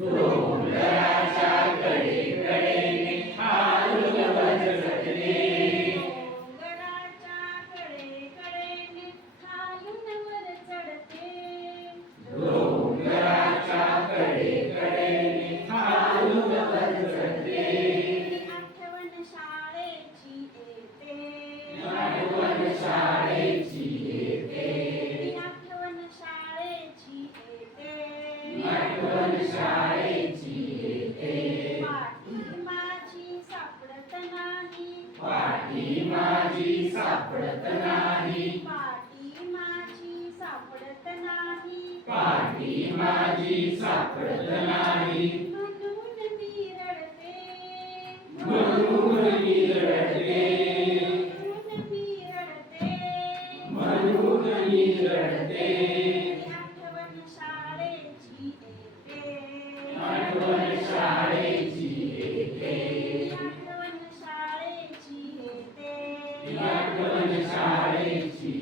Lord, सापडत नाही पाठी माझी सापडत नाही. पाठी माझी सापडत नाही. पाठी माझी सापडत नाही. म्हणून मी रडते म्हणून मी रडते म्हणून मी रडते म्हणून मी रडते शाळेची